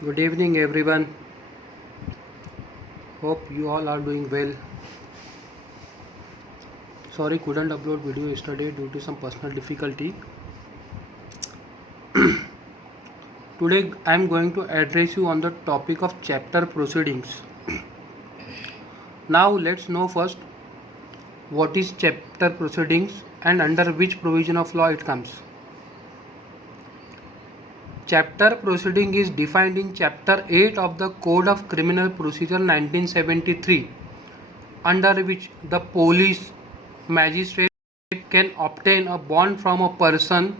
Good evening, everyone. Hope you all are doing well. Sorry, couldn't upload video yesterday due to some personal difficulty. Today, I am going to address you on the topic of chapter proceedings. Now, let's know first what is chapter proceedings and under which provision of law it comes. Chapter proceeding is defined in Chapter 8 of the Code of Criminal Procedure 1973, under which the police magistrate can obtain a bond from a person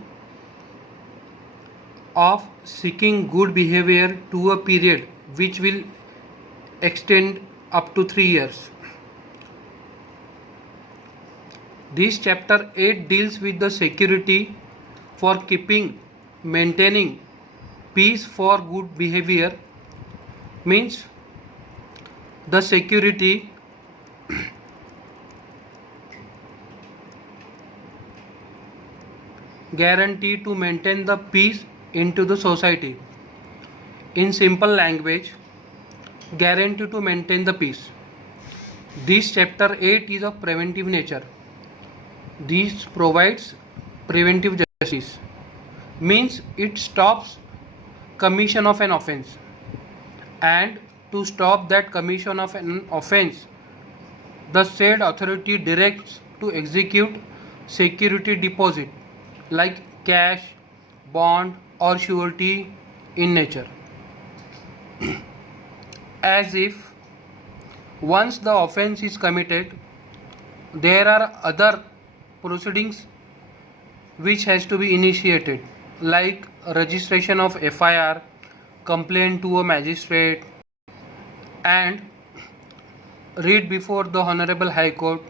of seeking good behavior to a period which will extend up to 3 years. This chapter 8 deals with the security for maintaining peace for good behavior, means the security guarantee to maintain the peace into the society. In simple language, guarantee to maintain the peace. This chapter 8 is of preventive nature. This provides preventive justice, means it stops commission of an offense, and to stop that commission of an offense, the said authority directs to execute security deposit like cash, bond or surety in nature, as if once the offense is committed, there are other proceedings which has to be initiated, like registration of FIR, complaint to a magistrate, and read before the Honorable High Court,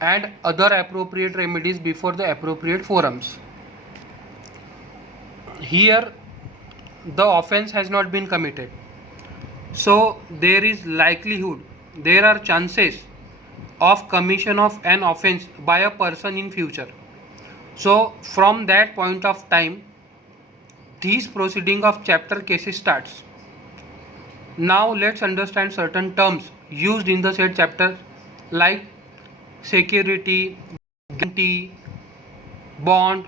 and other appropriate remedies before the appropriate forums. Here the offense has not been committed, so there is likelihood, there are chances of commission of an offense by a person in future. So from that point of time, this proceeding of chapter cases starts. Now let's understand certain terms used in the said chapter, like security, guarantee, bond.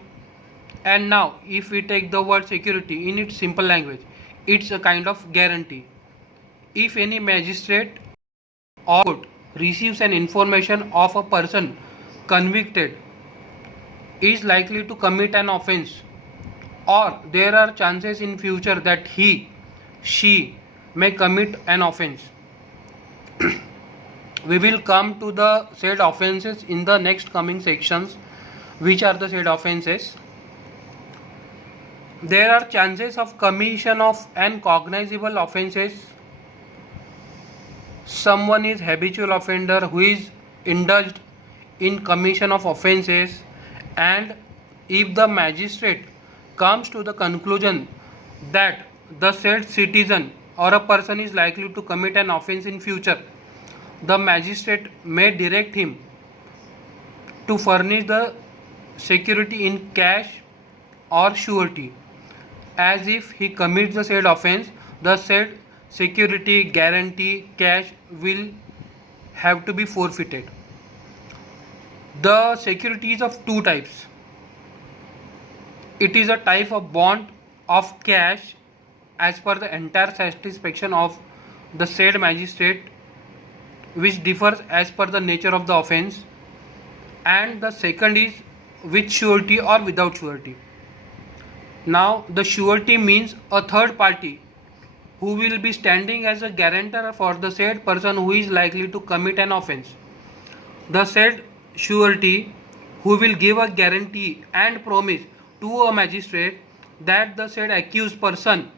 And now if we take the word security in its simple language, it's a kind of guarantee. If any magistrate or court receives an information of a person convicted is likely to commit an offense, or there are chances in future that she may commit an offense. We will come to the said offenses in the next coming sections. Which are the said offenses? There are chances of commission of an cognizable offenses. Someone is habitual offender who is indulged in commission of offenses, and if the magistrate comes to the conclusion that the said citizen or a person is likely to commit an offense in future, the magistrate may direct him to furnish the security in cash or surety, as if he commits the said offense, the said security, guarantee, cash will have to be forfeited. The security is of two types. It is a type of bond of cash as per the entire satisfaction of the said magistrate, which differs as per the nature of the offense, and the second is with surety or without surety. Now the surety means a third party who will be standing as a guarantor for the said person who is likely to commit an offense. The said surety who will give a guarantee and promise to a magistrate that the said accused person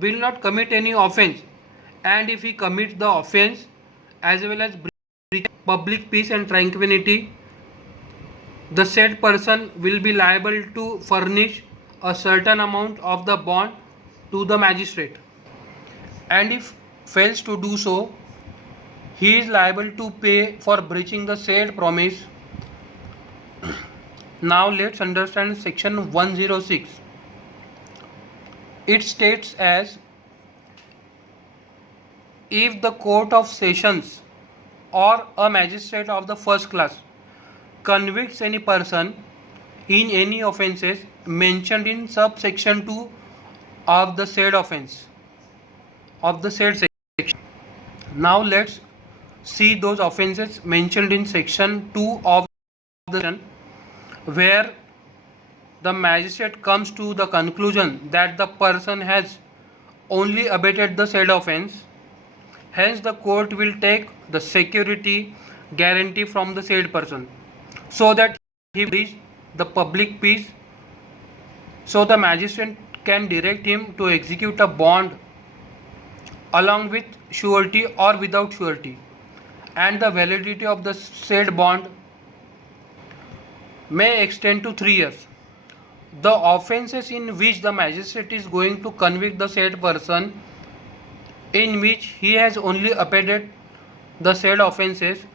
will not commit any offense, and if he commits the offense as well as breach public peace and tranquility, the said person will be liable to furnish a certain amount of the bond to the magistrate, and if fails to do so, he is liable to pay for breaching the said promise. Now let's understand section 106. It states as if the court of sessions or a magistrate of the first class convicts any person in any offences mentioned in subsection 2 of the said offence of the said section. Now let's see those offences mentioned in section 2 of the section, where the magistrate comes to the conclusion that the person has only abated the said offence. Hence the court will take the security guarantee from the said person so that he breach the public peace. So the magistrate can direct him to execute a bond along with surety or without surety, and the validity of the said bond may extend to 3 years. The offences in which the magistrate is going to convict the said person, in which he has only abated the said offences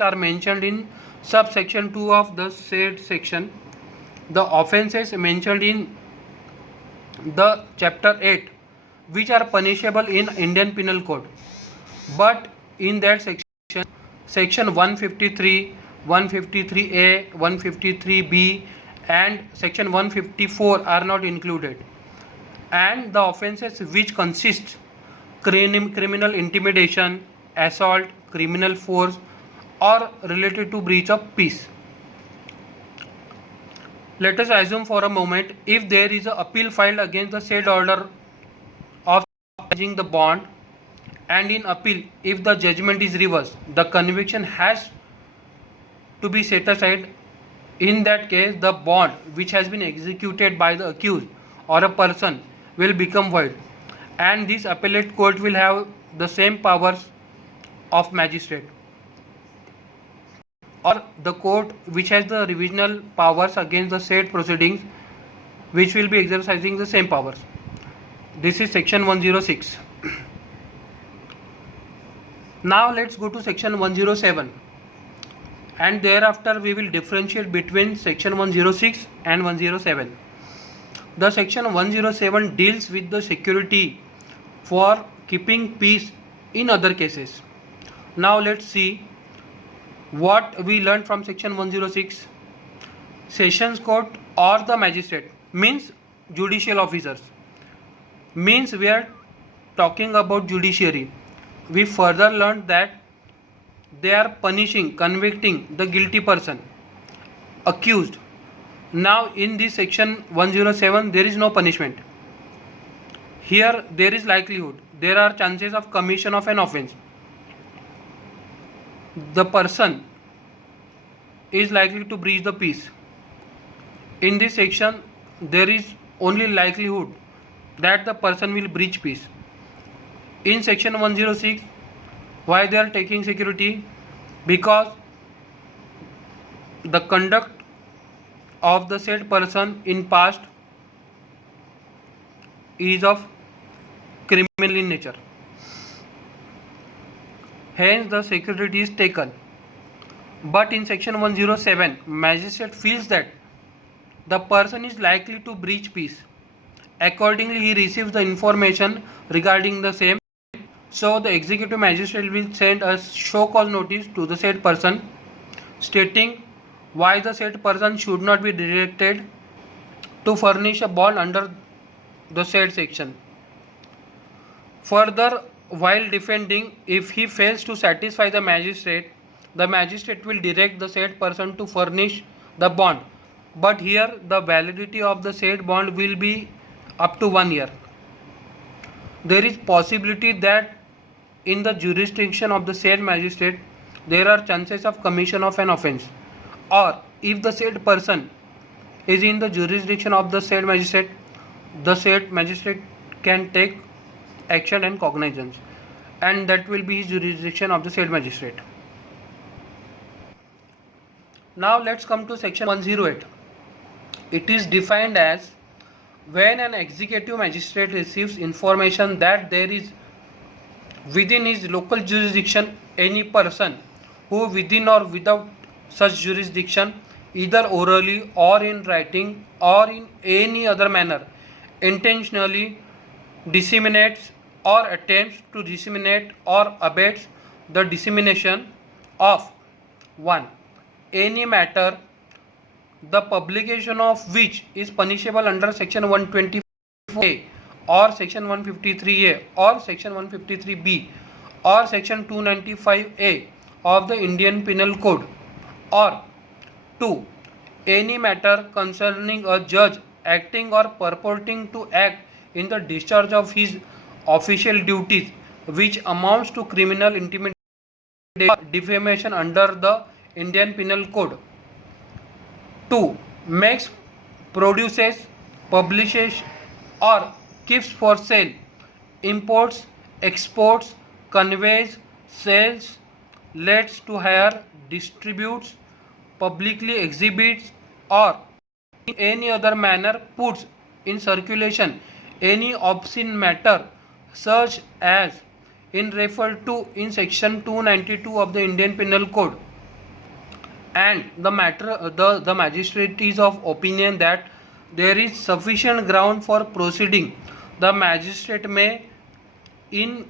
are mentioned in subsection 2 of the said section. The offences mentioned in the chapter 8 which are punishable in Indian Penal Code, but in that section 153, 153A, 153B and section 154 are not included, and the offences which consist criminal intimidation, assault, criminal force or related to breach of peace. Let us assume for a moment, if there is an appeal filed against the said order of changing the bond, and in appeal if the judgment is reversed, the conviction has to be set aside. In that case, the bond which has been executed by the accused or a person will become void, and this appellate court will have the same powers of magistrate, or the court which has the revisional powers against the said proceedings, which will be exercising the same powers. This is section 106. Now let's go to section 107, and thereafter we will differentiate between section 106 and 107. The section 107 deals with the security for keeping peace in other cases. Now let's see what we learned from section 106. Sessions court or the magistrate means judicial officers, means we are talking about judiciary. We further learned that they are punishing, convicting the guilty person, accused. Now in this section 107 there is no punishment. Here there is likelihood, there are chances of commission of an offence. The person is likely to breach the peace. In this section there is only likelihood that the person will breach peace. In section 106, why they are taking security? Because the conduct of the said person in past is of criminal in nature. Hence the security is taken. But in section 107, magistrate feels that the person is likely to breach peace. Accordingly, he receives the information regarding the same. So the executive magistrate will send a show cause notice to the said person stating why the said person should not be directed to furnish a bond under the said section. Further, while defending, if he fails to satisfy the magistrate will direct the said person to furnish the bond. But here the validity of the said bond will be up to 1 year. There is possibility that in the jurisdiction of the said magistrate there are chances of commission of an offence, or if the said person is in the jurisdiction of the said magistrate can take action and cognizance, and that will be his jurisdiction of the said magistrate. Now let's come to section 108. It is defined as when an executive magistrate receives information that there is within his local jurisdiction any person who within or without such jurisdiction, either orally or in writing or in any other manner, intentionally disseminates, or attempts to disseminate or abets the dissemination of 1. Any matter the publication of which is punishable under section 124A or section 153A or section 153B or section 295A of the Indian Penal Code, or 2. Any matter concerning a judge acting or purporting to act in the discharge of his official duties which amounts to criminal intimidation or defamation under the Indian Penal Code. 2. Makes, produces, publishes or keeps for sale, imports, exports, conveys, sells, lets to hire, distributes, publicly exhibits, or in any other manner puts in circulation any obscene matter such as in referred to in section 292 of the Indian Penal Code, and the magistrate is of opinion that there is sufficient ground for proceeding, the magistrate may, in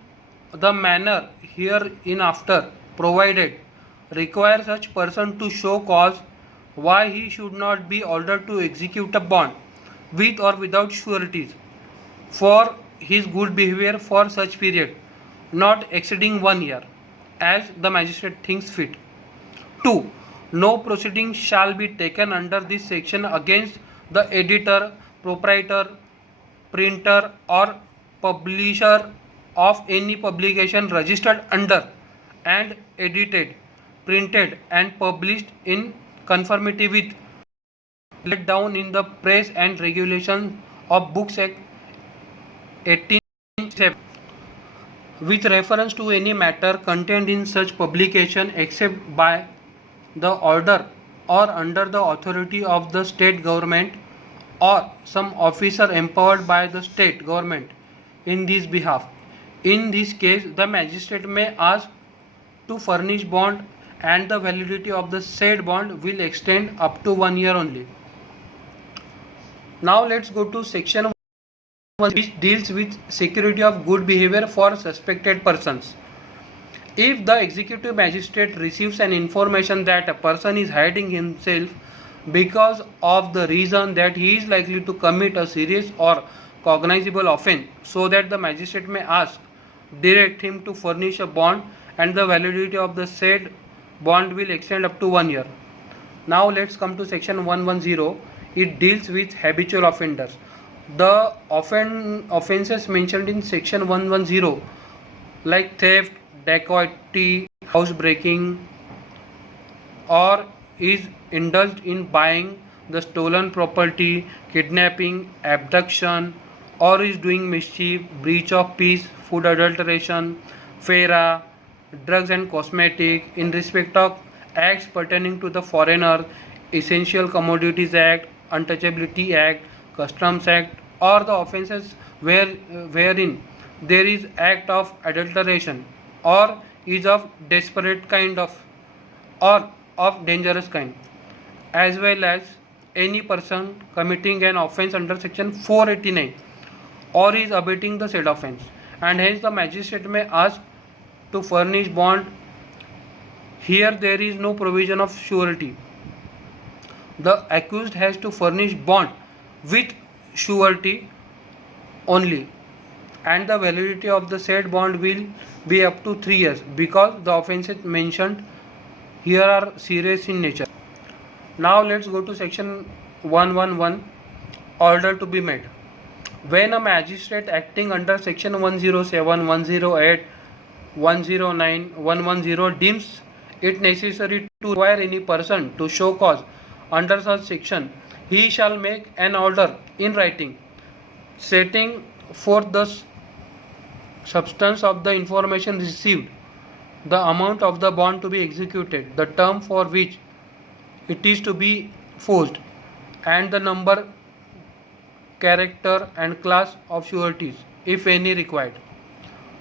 the manner hereinafter provided, require such person to show cause why he should not be ordered to execute a bond with or without sureties for his good behavior for such period not exceeding 1 year, as the magistrate thinks fit. 2. No proceeding shall be taken under this section against the editor, proprietor, printer or publisher of any publication registered under and edited, printed and published in conformity with laid down in the Press and Regulations of Books Act 1887 with reference to any matter contained in such publication except by the order or under the authority of the state government or some officer empowered by the state government in this behalf. In this case, the magistrate may ask to furnish bond and the validity of the said bond will extend up to 1 year only. Now let's go to section 1, which deals with security of good behavior for suspected persons. If the executive magistrate receives an information that a person is hiding himself because of the reason that he is likely to commit a serious or cognizable offence, so that the magistrate may ask, direct him to furnish a bond and the validity of the said bond will extend up to 1 year. Now let's come to section 110. It deals with habitual offenders. The offences mentioned in section 110 like theft, dacoity, housebreaking, or is indulged in buying the stolen property, kidnapping, abduction, or is doing mischief, breach of peace, food adulteration, FERA, drugs and cosmetic, in respect of acts pertaining to the Foreigner, Essential Commodities Act, Untouchability Act, Customs Act, or the offences wherein there is act of adulteration or is of desperate kind of or of dangerous kind, as well as any person committing an offence under section 489 or is abetting the said offence, and hence the magistrate may ask to furnish bond. Here there is no provision of surety. The accused has to furnish bond with surety only, and the validity of the said bond will be up to 3 years because the offences mentioned here are serious in nature. Now let's go to section 111, order to be made. When a magistrate acting under section 107, 108, 109, 110 deems it necessary to require any person to show cause under such section, he shall make an order in writing setting forth the substance of the information received, the amount of the bond to be executed, the term for which it is to be forced, and the number, character and class of sureties, if any required.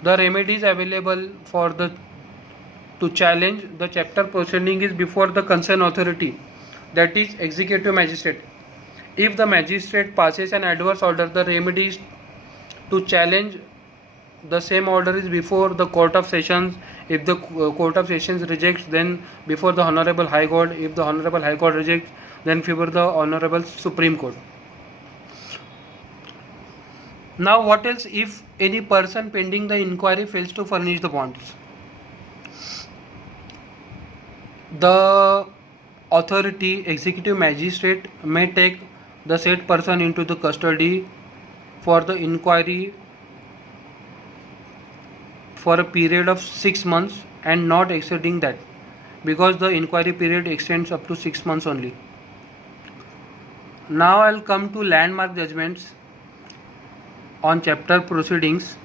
The remedies available for to challenge the chapter proceeding is before the concerned authority, that is executive magistrate. If the magistrate passes an adverse order, the remedy is to challenge the same order is before the Court of Sessions. If the Court of Sessions rejects, then before the Honorable High Court. If the Honorable High Court rejects, then before the Honorable Supreme Court. Now, what else if any person pending the inquiry fails to furnish the bonds? The authority, executive magistrate, may take the said person into the custody for the inquiry for a period of 6 months and not exceeding that, because the inquiry period extends up to 6 months only. Now I'll come to landmark judgments on chapter proceedings.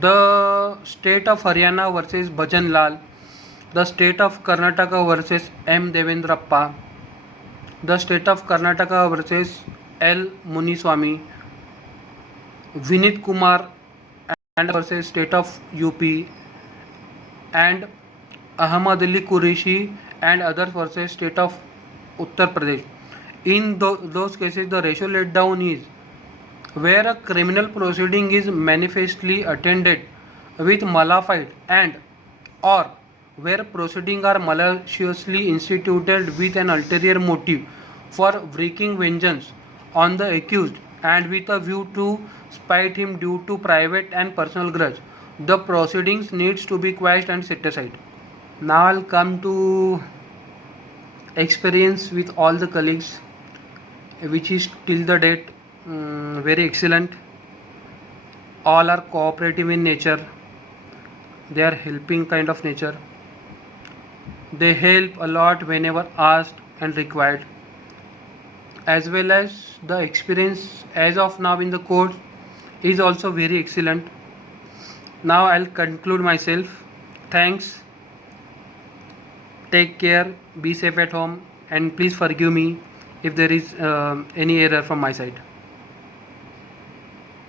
The state of Haryana versus Bhajan Lal, the state of Karnataka versus M. Devendrappa, the state of Karnataka versus L. Muniswamy, Vinit Kumar and versus state of UP, and Ahmad Ali Qureshi and others versus state of Uttar Pradesh. In those cases, the ratio laid down is where a criminal proceeding is manifestly attended with malafide and or where proceedings are maliciously instituted with an ulterior motive for wreaking vengeance on the accused and with a view to spite him due to private and personal grudge, the proceedings needs to be quashed and set aside. Now I'll come to experience with all the colleagues, which is till the date very excellent. All are cooperative in nature. They are helping kind of nature. They help a lot whenever asked and required, as well as the experience as of now in the court is also very excellent. Now I'll conclude myself. Thanks. Take care, be safe at home, and please forgive me if there is any error from my side.